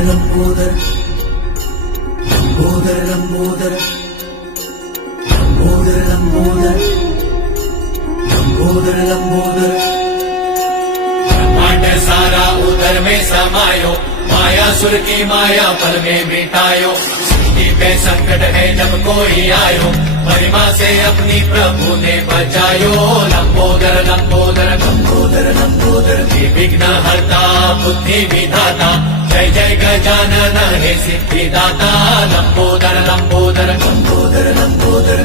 लंबोदर लंबोदर लंबोदर लंबोदर लंबोदर लंबोदर लंबोदर ब्रह्मांड सारा उदर में समायो, माया सुर की माया पल में मिटायो। सृष्टि पे संकट है जब कोई आयो, महिमा से अपनी प्रभु ने बचायो। लंबोदर लंबोदर लंबोदर लंबोदर विघ्न हरता बुद्धि विधाता, जय जय गजानन हे सिद्धिदाता। लंबोदर लंबोदर लंबोदर लंबोदर